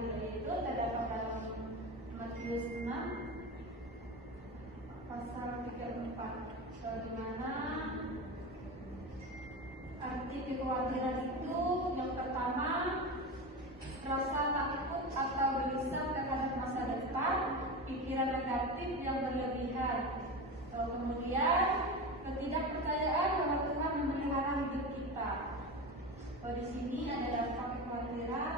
yaitu terdapat dalam Matius 6 pasal 34, di mana arti kekhawatiran itu yang pertama rasa takut atau gelisah terhadap masa depan, pikiran negatif yang berlebihan, kemudian ketidakpercayaan bahwa Tuhan memelihara hidup kita. Di sini ada dampak kekhawatiran,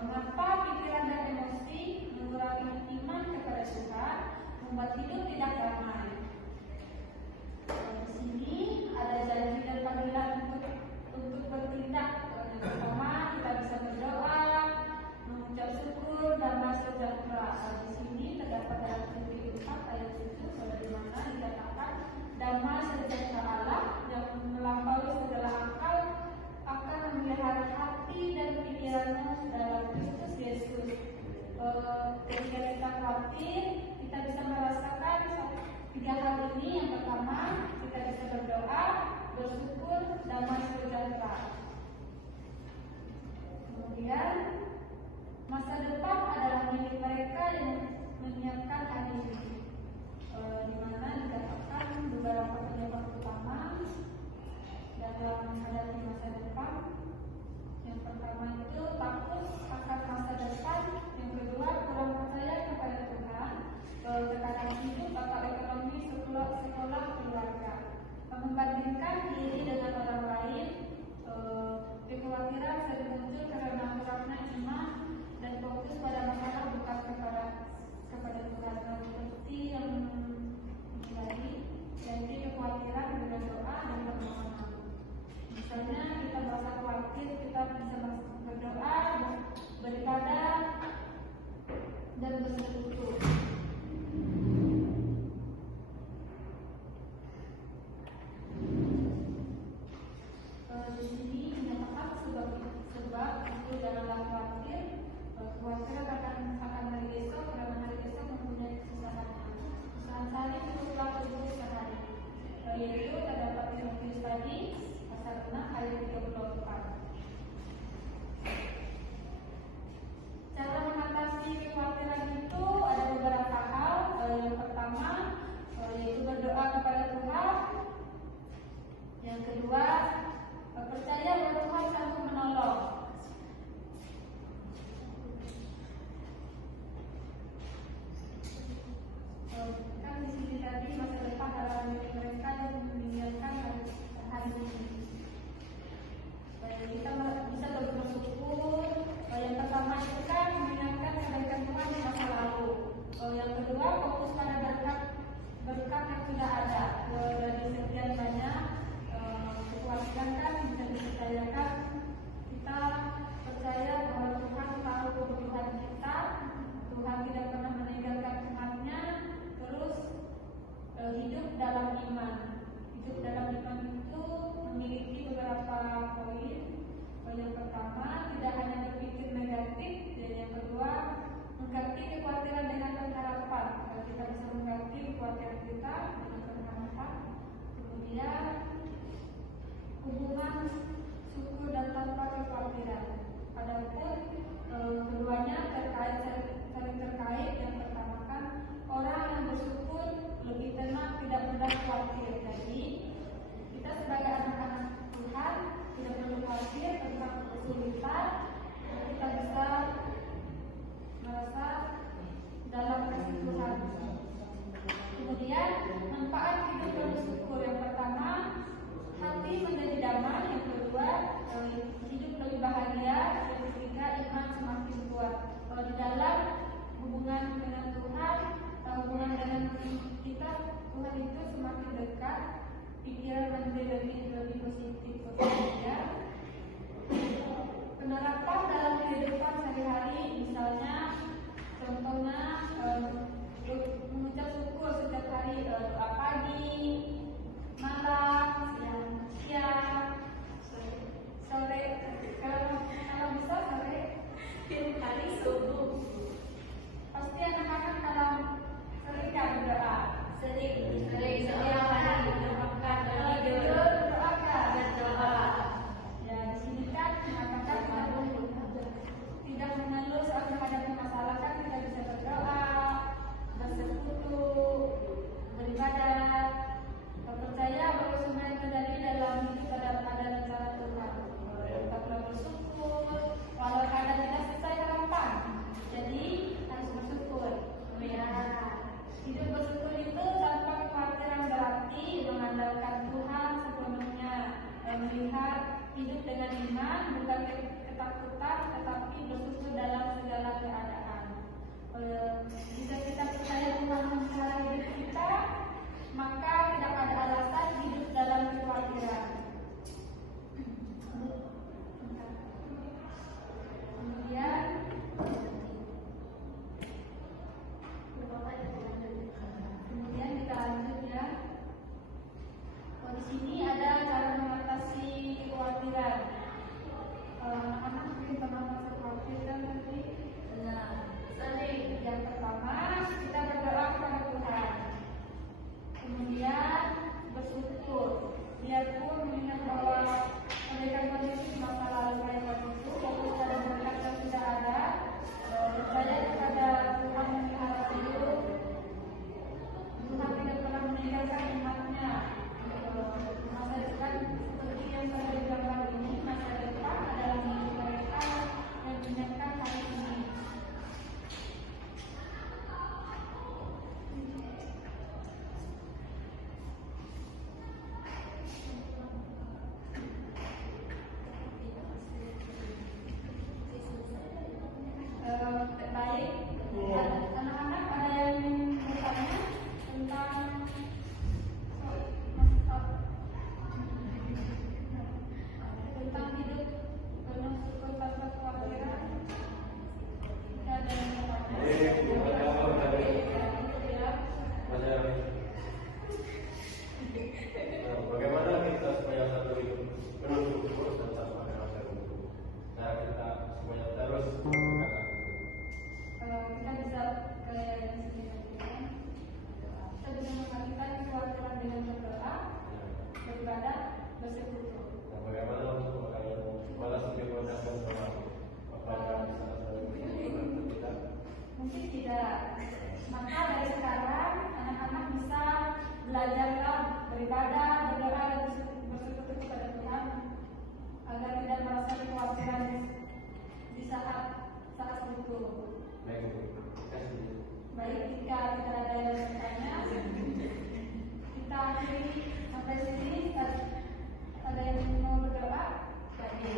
mengapa pikiran dan emosi mengurangi iman kepada Tuhan, membuat hidup tidak damai. Di sini ada janji dan panggilan untuk bertindak. Yang pertama, kita bisa berdoa, mengucap syukur dan bersejahtera. Di sini terdapat dalam Filipi 4 ayat 7, di mana dikatakan damai sejahtera Allah yang melampaui segala akal akan memelihara hati dan pikiranmu dalam Kristus Yesus. Ketika kita khawatir, kita bisa merasakan 3 hal ini. Yang pertama, kita bisa berdoa, bersyukur, damai sejahtera. Kemudian, masa depan adalah milik mereka yang menyiapkan hari ini. Di mana dikatakan beberapa penyebab utama dalam menghadapi masa depan. Yang pertama itu takut akan masa depan. Yang kedua, kurang percaya kepada Tuhan, tekanan hidup atau ekonomi, sekolah, keluarga, membandingkan diri dengan orang lain. Kekhawatiran sering muncul karena kurangnya iman dan fokus pada masalah bukan kepada Tuhan. Seperti yang tadi, jadi kekhawatiran dengan doa dan permohonan. Misalnya kita merasa khawatir, kita bisa berdoa, beribadah, dan bersekutu. Di sini menyatakan sebab itu janganlah khawatir, kekhawatiran akan hari esok, karena hari esok mempunyai kesusahannya. Kesusahan hari cukuplah untuk sehari. Yaitu terdapat di Matius tadi pasal 6 ayat 34. Cara mengatasi kekhawatiran itu ada beberapa hal. Yang pertama yaitu berdoa kepada Tuhan. Yang kedua, percaya bahwa Tuhan sanggup menolong. Kan di sini tadi masa depan adalah milik mereka yang menginginkan hari ini. Kita bisa bersyukur. Yang pertama itu kan mengingatkan kebaikan Tuhan di masa lalu. Yang kedua, fokus pada berkat yang sudah ada. Dari sekian banyak kekhawatiran kan bisa dipercayakan, kita percaya bahwa Tuhan tahu kebutuhan kita. Tuhan tidak pernah meninggalkan umatnya. Terus hidup dalam iman. Hidup dalam iman itu memiliki beberapa poin. Yang pertama, tidak hanya berpikir negatif. Dan yang kedua, mengganti kekhawatiran dengan pengharapan. Kita bisa mengganti kekhawatiran kita dengan pengharapan. mengandalkan Tuhan sepenuhnya, melihat hidup dengan iman, bukan ketakutan, tetapi bersyukur dalam segala keadaan. Jika kita percaya Tuhan memelihara hidup kita, maka tidak ada alasan hidup dalam kekhawatiran. Kemudian kita lanjut ya. Di sini ada cara mengatasi kekhawatiran. Anak-anak mungkin pernah merasa khawatir kan nanti? Yang pertama kita berdoa kepada Tuhan. Kemudian bersyukur. Biarpun mengingat bahwa kondisi masa lalu mereka itu, waktu ada berkat yang tidak ada, percaya kepada Tuhan memelihara hidup. Tuhan tidak pernah meninggalkan umatnya. Masa depan seperti yang saya gambar ini, masa depan adalah milik mereka yang menyiapkan hari ini. Baik, anak-anak ada yang bertanya tentang hidup penuh syukur tanpa kekhawatiran? Ada yang bagaimana kita supaya satu hidup penuh syukur dan tanpa kekhawatiran? Nah, kita supaya terus kita bisa kita bisa mengalihkan kekhawatiran dengan berdoa, beribadah, bersekutu. Nah, bagaimana untuk balas kekhawatiran sama? Apakah bisa kita? Mungkin tidak. Maka dari sekarang anak-anak bisa belajarlah beribadah, berdoa, dan bersekutu kepada Tuhan agar tidak merasa kekhawatiran di saat itu. Baik, jika tidak ada yang bertanya, kita akhiri sampai sini. Ada yang mau berdoa? Kami